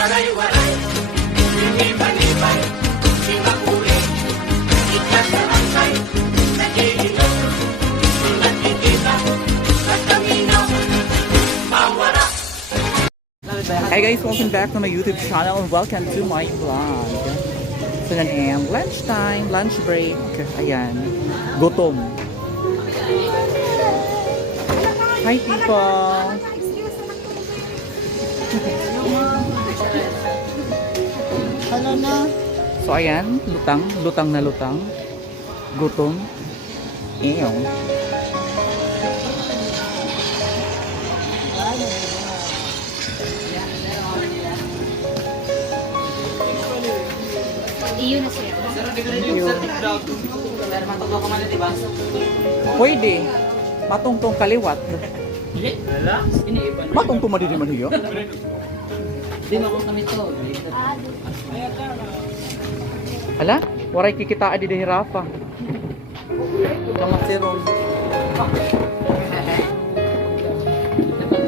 Waray-waray, linipay-lipay, di makuli, ikat sa angkay, nagiinom, nagkikita, nagkaminaw, mawara. Hi guys, welcome back to my YouTube channel and welcome to my vlog. So yan ang lunchtime, lunch break. Ayan, gutom. Hi people! Ano na? So ayan, lutang na lutang. Gutom. Ew. Iyon na siya. Pwede. Matungtong kaliwat. Matungtong madidi man hiyo. Di mo kung kami to. Hala, waray kikita adi de hirafa. Kamat seron.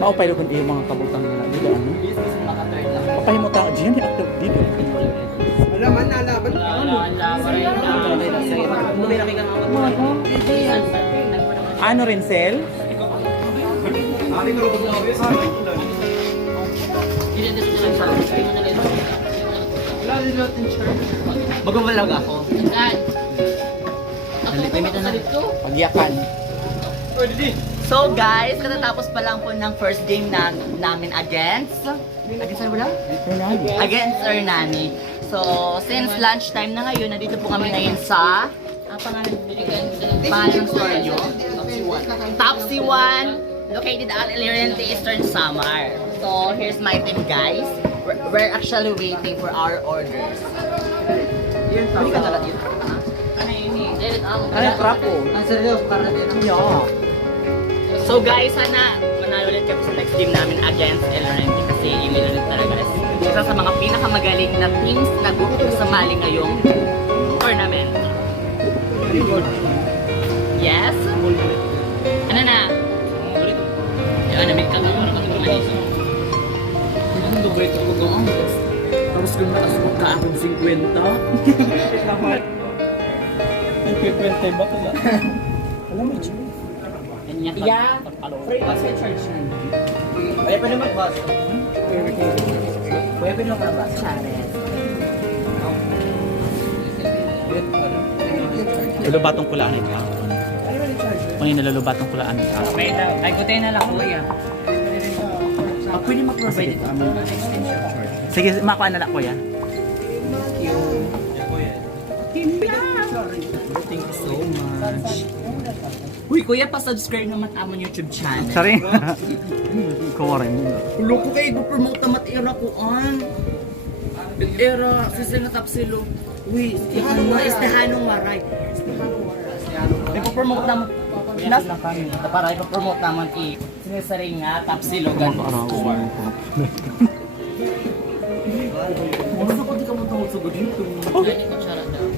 Mao paylo kun iyo mga kabutang na dito ano. Papahimo ta diyan ni active dito. Wala man nalaban. Ano rin sel? Magbabalag ako. Pagyakan. So guys, katatapos pa lang po ng first game namin against ano ba? Against Hernani. So, since lunchtime na ngayon, nandito po kami ngayon sa pangalan ng store nyo? TopciOne, located at Llorente, Eastern Samar. So, here's my team guys. We're actually waiting for our orders. Hindi ka nalang yun? Ano trapo? Ang seryoso para dito. Yeah. So guys, sana manalo ulit kami sa next game namin against Llorente kasi yung Llorente talaga is isa sa mga pinakamagaling na teams na sumali ngayong tournament. Yes? Ano na? Yan, namit ka naman ako ng manisip. Ang lugay ito ko doon. Tapos kung nakasukot ka akong 50. Ang 50 ba pala? Alam mo, Jimmy. Yeah, free bus charge na. Kaya pa naman bus. Kaya pa naman bus. Chares. Lulubatong kulaan ito. Kung yung nalulubatong kulaan ito. Ay, kutay na lang kuya. Pwede mag-provide ito ang extension charge. Sige, makuha na lang kuya. Thank you so much. Uy, kuya, pa-subscribe naman amon YouTube channel. Sorry. Kuha rin. Ulo ko kayo, promote na mat-era ko an. Era, sisil na tapsilo. Uy, istahanong maray. Ipo-promote naman. Nas na kami. Para ipo-promote naman sinisaring nga tapsilo ganun. Muna sa pati ka mo tawag sa dito. Gani ko tsara daw.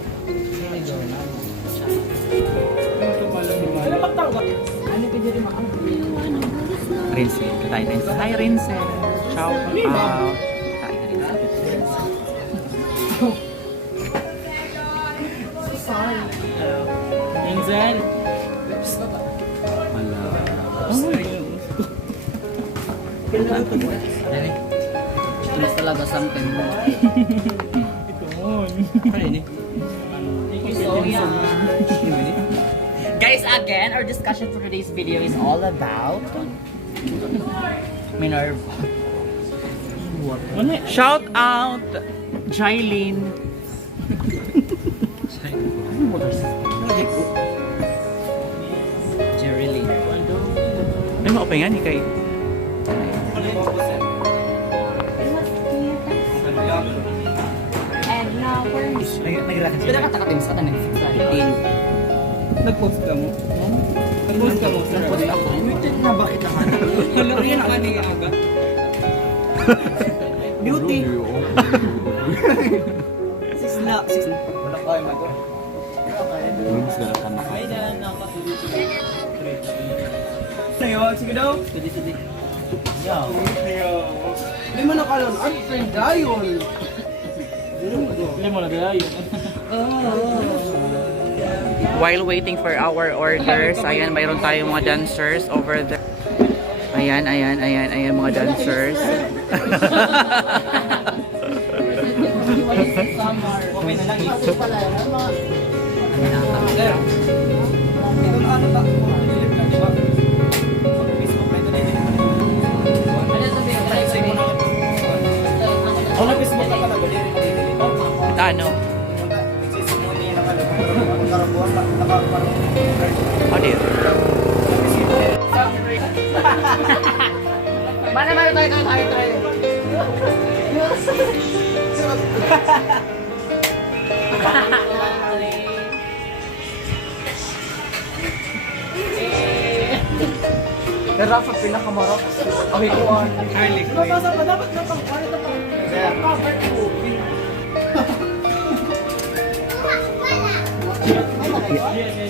Rinsel. Katayin Rinsel. Hi Rinsel. Ciao. Katayin Rinsel. Sorry. Rinsel. Wala. Mas talaga something mo. Guys, again, our discussion for today's video is all about Minerva. Shout out Jailin. Jerilyn. Ay, makapahinga ni kay. And now we're Pero katakatim sa tanan sa din. Nag-post ka mo? Nag-post ka mo? Nag-post ako. Wait, na bakit ka man? Hello, rin ang kanina aga. Beauty. Sisla. Wala kayo mag-go. Mas galakan na kayo. Sayo, sige daw. Sige. Sayo. Hindi mo nakalon. Ang friend dayon. Hindi mo na dayon. While waiting for our orders, ayan, mayroon tayong mga dancers over there. Ayan, mga dancers. Samar. Okay na lang. Ito pala. Ito na ano ta? Dilip na, di ba? Facebook na ito na dilip na. Ako na Facebook na pala. Ano? Oh, dear. Mana tayo. Rafa, pinakamarap. Okay, kuhan. Mabasa pa, dapat na pang ano ito pang cover ko.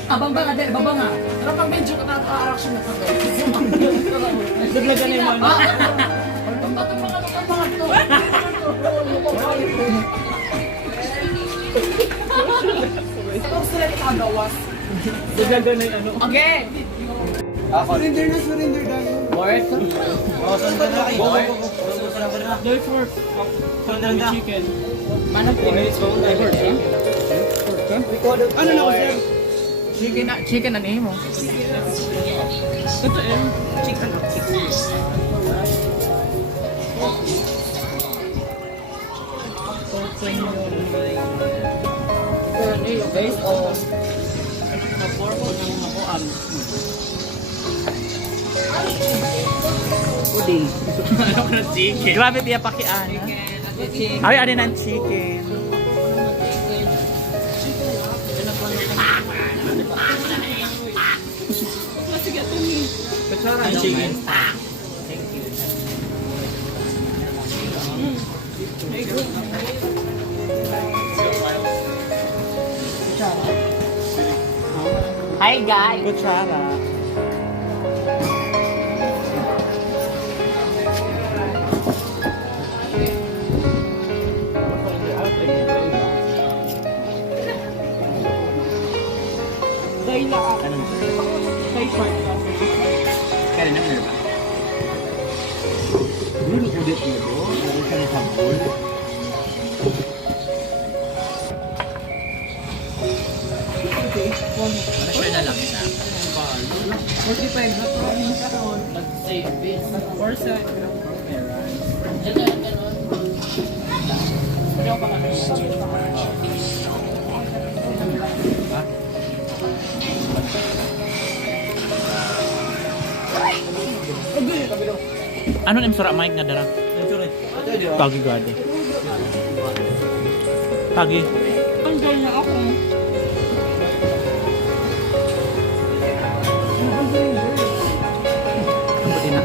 Abang ba nga, babang nga. Pero pag medyo ka-action na kagay. Naglagan na yung mga. Ang batong mga to. Ito sila ni kagawas. Naglagan na yung ano. Okay. Surrender tayo. Work. Surrender na kayo. Life work. Chicken. Manap 3 minutes ko. Life work, ha? Ano na ako, sir? Chicken na name mo. Ito eh. Chicken. Guys, Puding. Ano ka na chicken? Grabe biya pakian. Ay, ano ng chicken. Kutsara ng chicken. hi guys. Kutsara. Dahil na ako. Kay short lang. Kaya na meron ba? Dulu ulit mo do. Dulu ka na sabol. Ano siya na lang isa? 45 na promise ka ron. Mag-save it. Or sa Ano na sura mic nga dara? Pagi gade. Pagi. Andal na ako. Ang buti na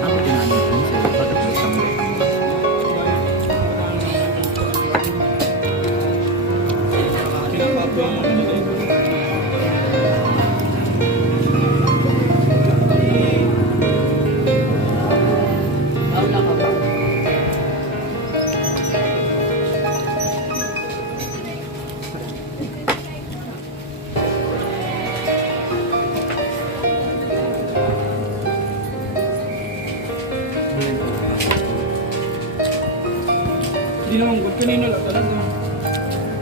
Hindi naman good. Kanina lang talaga.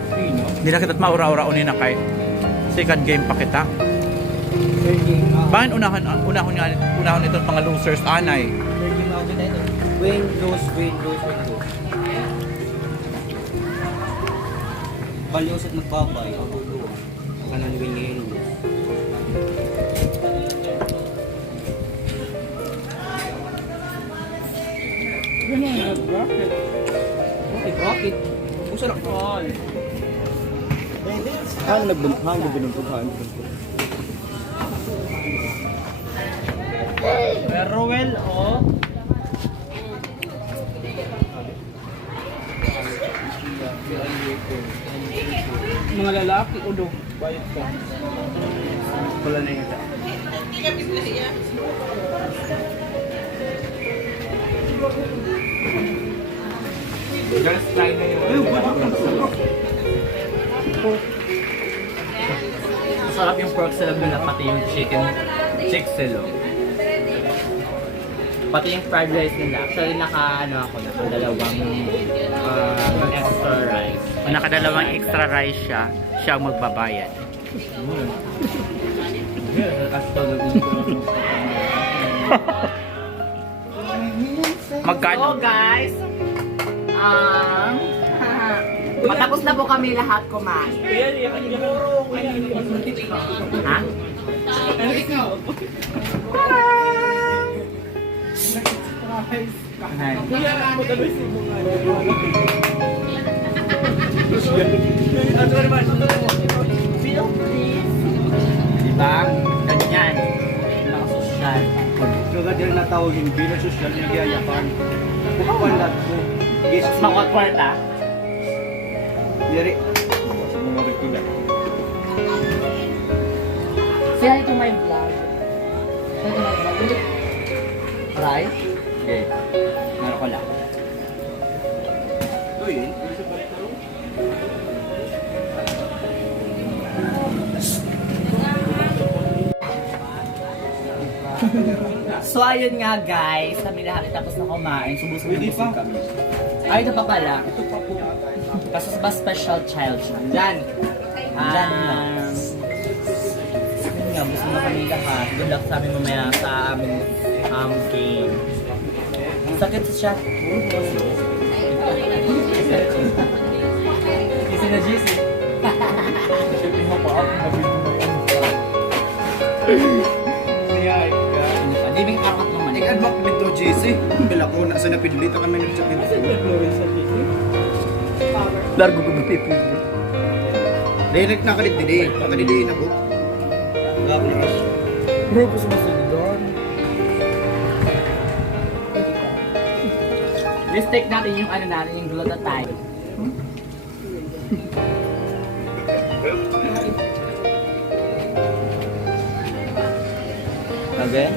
Kanina. Hindi na kita't maura-ura-unin na kay second game pa kita. Bakit unahon itong mga losers anay? Win, lose. Balyos at nagpapay. Kanan win ngayon. Ganun, rocket. Rocket? Kung saan ako? Nagbinumpughan. Pero well, oh. Mga lalaki, ulo. Bayad ka. Wala na yun. Just try na yung... Masarap yung pork salad nila, pati yung chick silog. Pati yung fried rice nila. Actually, nakadalawang extra rice. Kung nakadalawang extra rice siya, siya ang magbabayad. Magkano? So guys, matapos na po kami lahat kumain. Ha? Feel please. Diba? Ganyan. Mga sosyal. Kagad na tawagin, bilang social media yapan. Wala ko. Mas makot-kwarta. Diri. Sa mga regular. Say hi to my vlog. Say hi to my vlog. Right? Okay. Naroon ko lang. Uy, So ayun nga guys, kami lahat tapos na kumain, subusog kami. Ay, ito pa pala. Kasi ba special child siya? Diyan. Diyan na. Yun nga, gusto na kami lahat. Good luck sa amin mamaya sa aming game. Sakit siya. Kasi na GC. Shipping mo pa ako, mabili mo yan. Living around naman. Nag-admok dito, JC. Bila ko, nasa napidulita kami nag-chat nito. Largo ko mapipili. Direct na kalit didi. Nakadidi na po. Gapos. Bro, gusto mo sa doon? Let's take natin yung natin, yung glutathione. Okay?